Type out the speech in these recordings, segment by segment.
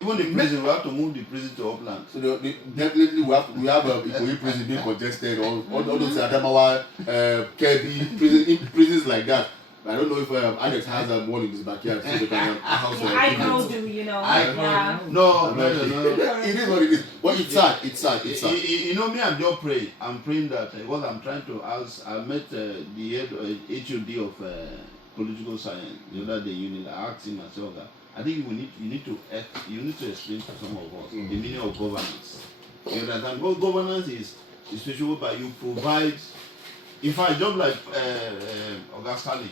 Even the prison, we have to move the prison to upland. So definitely we have a Ikoyi prison being congested, all those Adamawa, Kebbi prisons like that. I don't know if Alex has one in his backyard, so they can house. I know, do you know? No. It is what it is. But it's sad. You know me, I'm just praying. I'm praying that what I'm trying to ask. I met the head HOD of political science the other day. I asked him myself that I think you need to explain to some of us the meaning of governance. You understand? What governance is especially by you provide. In fact, just like Augustine.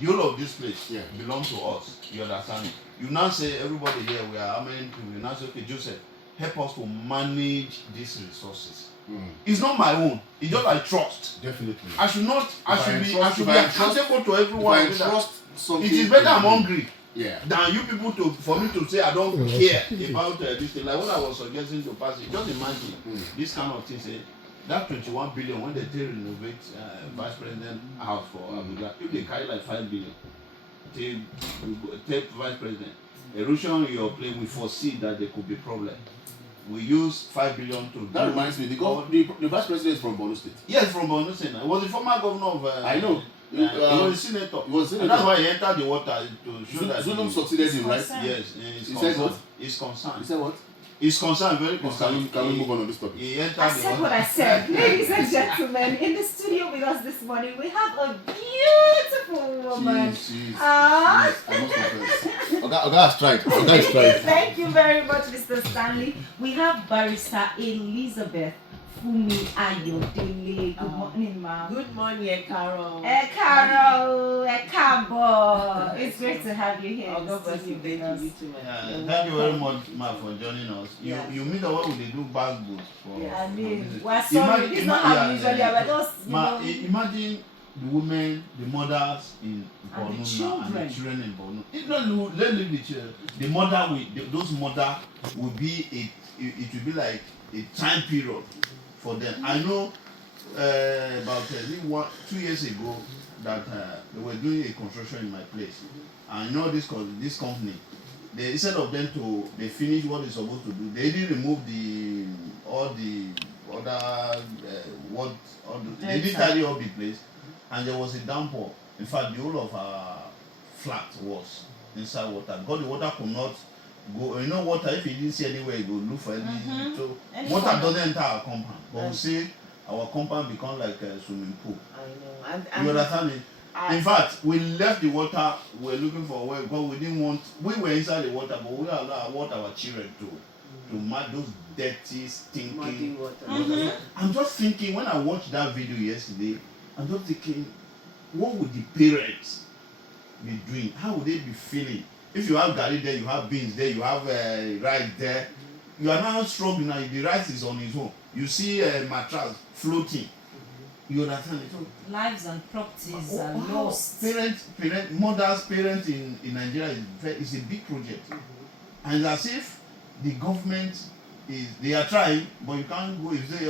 The whole of this place belongs to us. You understand? You now say everybody here, we are how many people? You now say, okay, Joseph, help us to manage these resources. It's not my own. It's just like trust. Definitely. I should be accountable to everyone. If I trust something, it is better I'm hungry. Yeah. Than you people for me to say I don't care about this thing. Like what I was suggesting to pass it. Just imagine this kind of thing. Say that 21 billion when they renovate vice president house for Abuja, if they carry like 5 billion, take vice president. Erosion in your plane, we foresee that there could be problem. We use 5 billion to. That reminds me, the vice president is from Borno State. Yes, from Borno State. He was the former governor of. I know. He was a senator. And that's why he entered the water to show that. Zulum succeeded him, right? Yes. He said what? He's concerned. He said what? He's concerned, very concerned. Can we move on this topic? I said what I said. Ladies and gentlemen, in the studio with us this morning, we have a beautiful woman. Jeez. I must confess. Oga has tried. Thank you very much, Mr. Stanley. We have Barrister Elizabeth Fumi Ayodele. Good morning, ma'am. Good morning, Carol. Carol, Cabo. It's great to have you here. Oh, God bless you. Thank you too, thank you very much, ma, for joining us. You meet the one who they do bag boots for. I mean, we're sorry. This is not how we usually are. We're just, imagine the women, the mothers in Borno and the children in Borno. Let's leave the children. The mother those mother will be it will be like a time period for them. I know about 2 years ago that they were doing a construction in my place. I know this company. They instead of them they finish what they're supposed to do. They didn't remove all the other they didn't tidy up the place, and there was a downpour. In fact, the whole of our flat was inside water because the water could not go. You know, water, if you didn't see anywhere, you go look for anything. So water doesn't enter our compound. But we see our compound become like a swimming pool. I know. You understand it? In fact, we left the water. We were looking for a way because we didn't want. We were inside the water, but we want our children to match those dirty, stinking water. I'm just thinking when I watched that video yesterday. I'm just thinking, what would the parents be doing? How would they be feeling? If you have garri there, you have beans there, you have rice there, you are now struggling now. The rice is on its own. You see mattress floating. You understand it? So, lives and properties are lost. Parents in Nigeria is a big project. And it's as if the government they are trying, but you can't go. If you say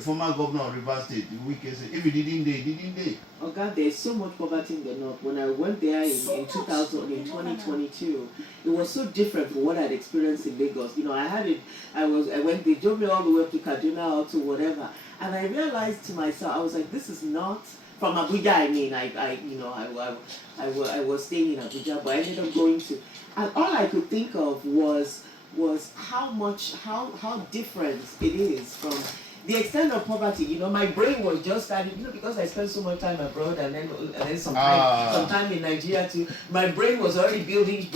former governor of Rivers State, if he didn't they. Oh God, there's so much poverty in the north. When I went there in 2022, it was so different from what I'd experienced in Lagos. You know, they drove me all the way up to Kaduna or to whatever, and I realized to myself, I was like, this is not from Abuja. I mean, I was staying in Abuja, but I ended up going to, and all I could think of was how different it is from the extent of poverty. You know, my brain was just starting, you know, because I spent so much time abroad and then some time in Nigeria too. My brain was already building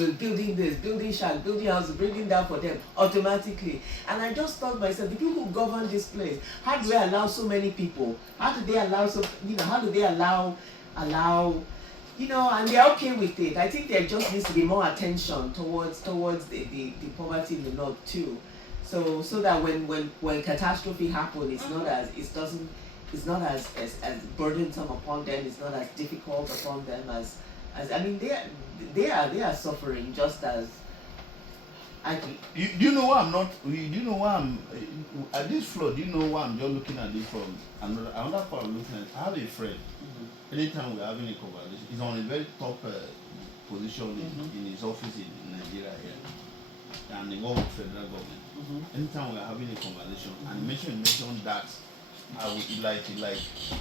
this, building shack, building houses, bringing down for them automatically. And I just thought myself, the people who govern this place, how do they allow so many people? How do they allow you know, and they're okay with it. I think there just needs to be more attention towards the poverty in the north too, so that when catastrophe happens, it's not as burdensome upon them. It's not as difficult upon them as I mean they are suffering just as. Do you know why I'm not? Do you know why I'm at this floor? Do you know why I'm just looking at it from another part of looking at it? I have a friend. Anytime we're having a conversation, he's on a very top position in his office in Nigeria here. and the government, federal government. Anytime we are having a conversation and mention that I would like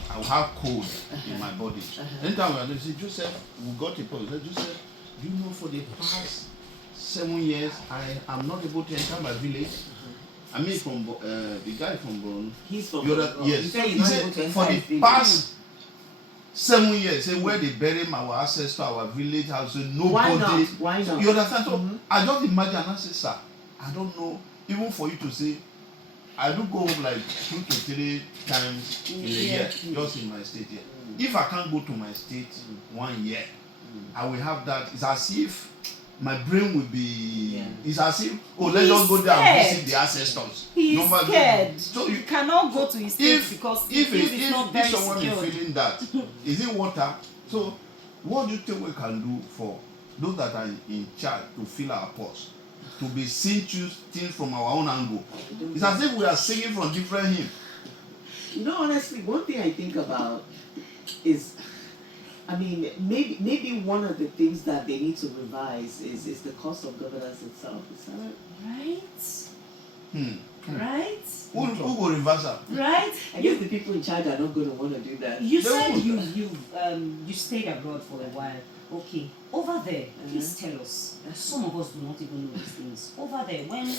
I will have cold in my body. Anytime we are doing, say Joseph, we got a problem. Say Joseph, do you know for the past 7 years I am not able to enter my village? I mean, from the guy from Borno. He's from Borno. Yes. He said he's not able to enter for his the village. past 7 years, say where they bury our access to our village house, so nobody. Why not? You understand? So I just imagine and I say, sir, I don't know. Even for you to say, I do go like 2 to 3 times in a year, just in my state here. If I can't go to my state 1 year, I will have that. It's as if my brain will be. It's as if let's just go there and visit the ancestors. He's scared. So you cannot go to his state because if someone is feeling that, is it water? So what do you think we can do for those that are in charge to fill our pulse? To be seeing things from our own angle. It's as if we are singing from different hymns. You know, honestly, one thing I think about is, I mean, maybe one of the things that they need to revise is the cost of governance itself. Is that right? Right? Who will reverse that? Right? I guess the people in charge are not going to want to do that. You said you stayed abroad for a while. Okay, over there, please tell us. Some of us do not even know these things. Over there, when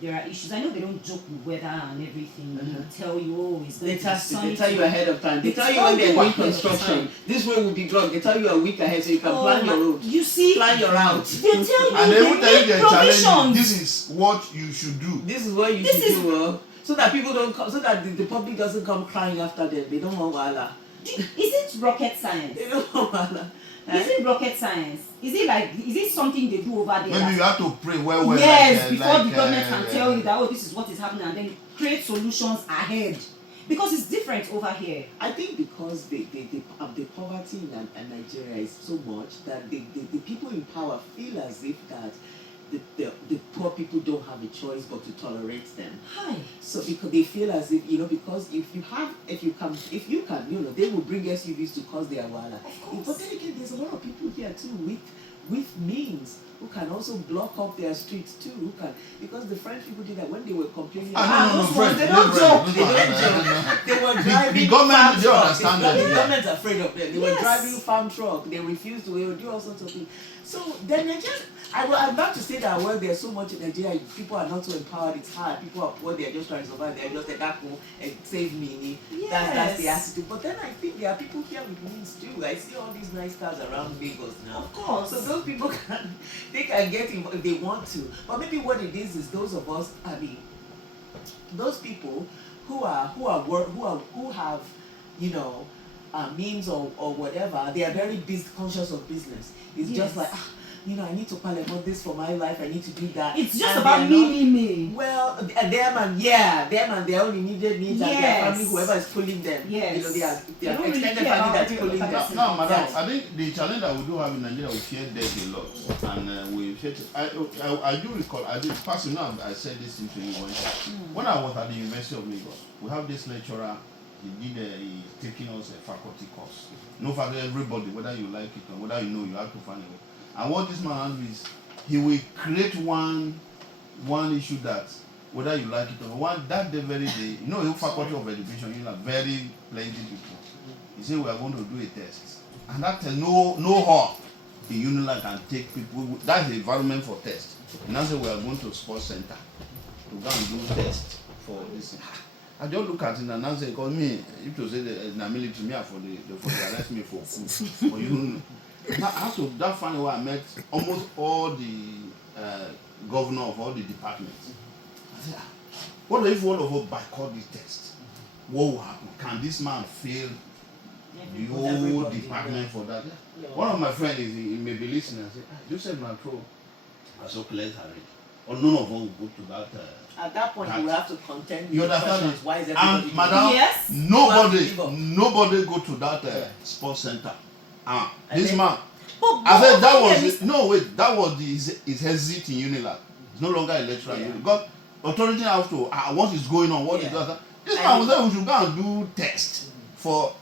there are issues, I know they don't joke with weather and everything. They will tell you, oh, it's going to be sunny. They tell you ahead of time. They tell you when they're doing construction. This road will be blocked. They tell you a week ahead so you can plan your road. You see, plan your route. They tell you, and they will tell you make provisions. This is what you should do. This is what you should do. So that people don't come, so that the public doesn't come crying after them. They don't want wala. Is it rocket science? They don't want wala. Is it rocket science? Is it something they do over there? Maybe you have to pray well. Yes, before the government can tell you that, oh, this is what is happening, and then create solutions ahead. Because it's different over here. I think because the poverty in Nigeria is so much that the people in power feel as if that the poor people don't have a choice but to tolerate them. Hi. So because they feel as if, because if you can, they will bring SUVs to cause their wala. But then again, there's a lot of people here too with means who can also block up their streets too. Who can, because the French people did that when they were complaining. They don't joke. They were driving. The government don't understand that. The government's afraid of them. They were driving farm truck. They refused to. They would do all sorts of things. So then I'm about to say that there's so much in Nigeria, people are not so empowered, it's hard. People are poor, they're just trying to survive, they're just like, save me. Yes. That's the attitude. But then I think there are people here with means too. I see all these nice cars around Lagos now. Of course. So those people can get involved if they want to. But maybe what it is those of us, those people who have means or whatever, they are very conscious of business. It's just like, I need to about this for my life, I need to do that. It's just about me. Well, them and their own immediate needs and their family, whoever is pulling them. Yes. They are extended family that's pulling them. No, madam, I think the challenge that we do have in Nigeria, we fear death a lot. And we fear I do recall, personally, I said this thing to you one time. When I was at the University of Lagos, we have this lecturer. He's taking us a faculty course. No for everybody, whether you like it or whether you have to find it. And what this man is, he will create one issue that whether you like it or that the very day, the faculty of education, very plenty people. He said we are going to do a test. And that test, no harm. The Unilag can take people, that's the environment for test. And I said we are going to sports center to go and do test for this. I just look at it and I say, because me, if you say the military, me for the arrest me for food. But that funny way I met almost all the governor of all the departments. I said, what if all of us boycott this test? What will happen? Can this man fail the whole department for that? Yeah. One of my friends, he may be listening and say, Joseph Natro, I saw let's hurry. Or none of us will go to that. At that point, you will have to contend. You understand? Why is everybody? And madam, yes. nobody go to that sports center. This man. But I said that was that was his exit in Unilag. It's no longer a lecturer. Because authority have to what is going on, what is that. This man was saying we should go and do test for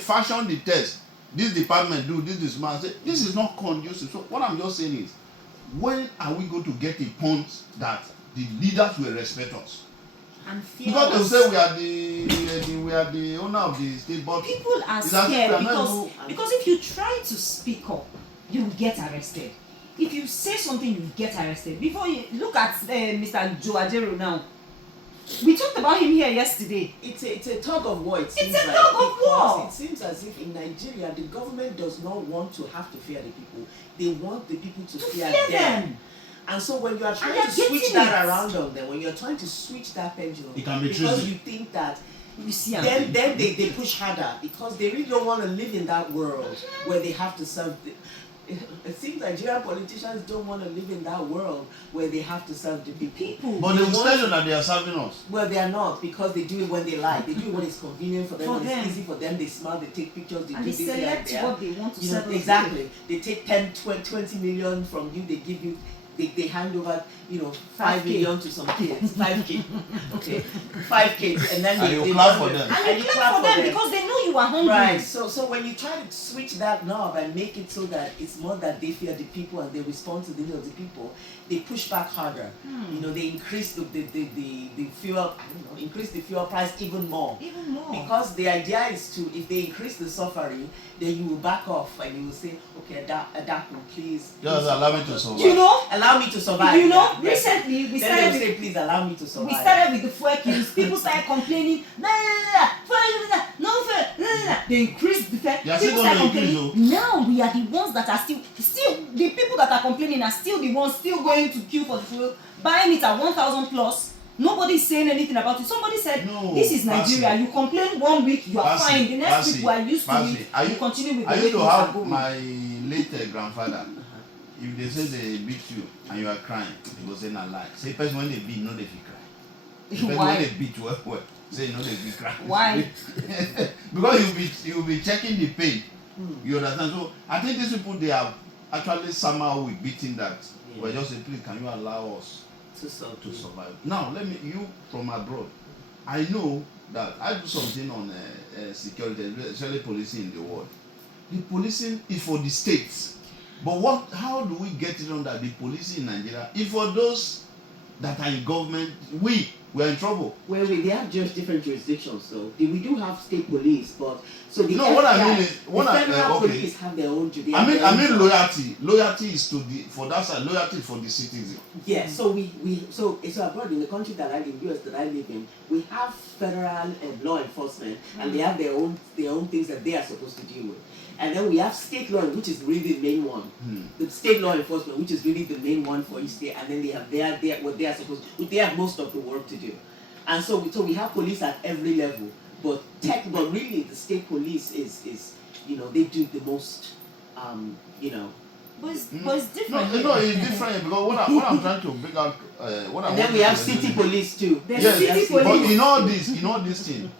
fashion the test. This department do this man say this is not conducive. So what I'm just saying is when are we going to get a point that the leaders will respect us? And fear Because they will us. say we are the owner of the state, but People are it's as if we scared are not because if you try to speak up, you will get arrested. If you say something, you get arrested. Before you look at Mr. Joe Ajero now, we talked about him here yesterday. It's a tug of war. It seems It's a like, tug of because war. it seems as if in Nigeria the government does not want to have to fear the people. They want the people to fear them. And so when you are trying to switch that around on them, when you're trying to switch that pendulum, It can be because tricky. you think that You see, then they push harder because they really don't want to live in that world where they have to serve the, it seems Nigerian politicians don't want to live in that world where they have to serve the people. But they will tell you that they are serving us. Well, they are not, because they do it when they like. They do it when it's convenient for them, For when them. it's easy for them. They smile, they take pictures, they and do they this here and select there. what they want to You know, serve us exactly. They take 10, 20 million from you, they give you, they hand over, 5 million to some kids. 5K. Okay. 5K. And then And they you clap run for it. them. And you clap for them because they know you are hungry. Right. So when you try to switch that knob and make it so that it's more that they fear the people and they respond to the needs of the people, they push back harder. They increase the fuel, increase the fuel price even more. Even more. Because the idea is to, if they increase the suffering, then you will back off and you will say, okay, Adaku, please. Just allow me to survive. Allow me to survive. Recently we then started they will with, say, please allow me to survive. we started with the fuel queues. People started complaining. They increased the fare. They are People still started going to increase, complaining. Now we are the ones that are still the people that are complaining are still the ones still going to queue for the fuel, buying it at 1,000 plus. Nobody is saying anything about it. Somebody said, No, this is Nigeria. You complain 1 week, you are fine. The next week we are used to it. You continue with the I way used to things are have going. my late grandfather. If they say they beat you and you are crying, they go say na lie. Say person when they beat, no they feel cry. Person Why? when they beat well, say no they feel cry. Why? Because you'll be checking the pain. You understand? So I think these people, they have actually somehow we beating that. Yeah. We're just saying, please, can you allow us To to survive? Now, you from abroad, I know that I do something on security, especially policing in the world. The policing is for the states, but how do we get it on that the policing in Nigeria is for those that are in government? We're in trouble. Well, they have just different jurisdictions, so we do have state police, but so the No, what I mean is, the federal police have their own. I mean loyalty. Loyalty is for that side. Loyalty is for the citizen. Yeah, so so abroad in the country that I live in, US that I live in, we have federal law enforcement, and they have their own things that they are supposed to deal with. And then we have state law, which is really the main one. The state law enforcement, which is really the main one for each state, and then they have what they are supposed to. They have most of the work to do, and so we have police at every level. But really the state police is they do the most. But it's different. No, it's different because what I'm trying to bring out, what I And want then we to have say city police too. There's yes, city but police. in all this thing,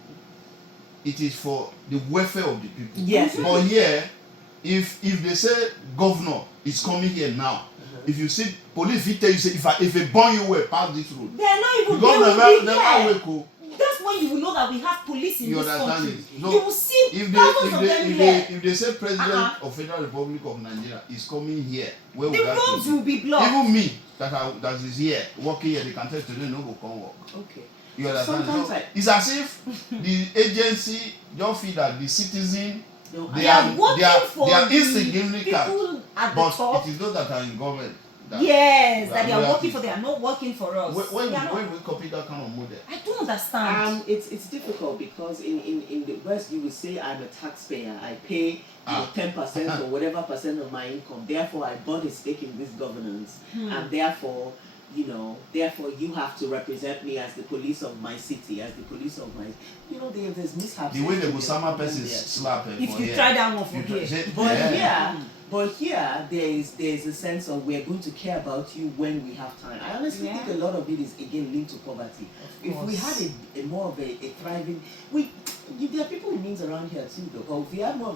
it is for the welfare of the people. Yes. But here, if they say governor is coming here now, if you see police, he tell you say if they burn you well pass this road, They are not even. because They will be never there. wake up. That's when you will know that we have police in You this understand country. it? So You will see if thousands of them here. if they say president of Federal Republic of Nigeria is coming here, where The we have roads to be. will be blocked. Even me that is here working here, they can tell today no go come work. Okay. You understand? Sometimes So it's as if the agency just feel that the citizen They are working for they are the insignificant, people at the but top. it is those that are in government. Yes, that they are loyalty. working for. They are not working for us. When They are not- we copy that kind of model. I don't understand. It's difficult because in the West you would say I'm a taxpayer. I pay 10% or whatever percent of my income. Therefore, I bought a stake in this governance, and therefore you have to represent me as the police of my city, as the police of my. There's mishaps. The way the in Busama person there. slap If for you here. try that one for You try- here. say- But yeah. here there's a sense of we're going to care about you when we have time. I honestly think a lot of it is again linked to poverty. If we had a more of a thriving, there are people with means around here too, though. But if we had more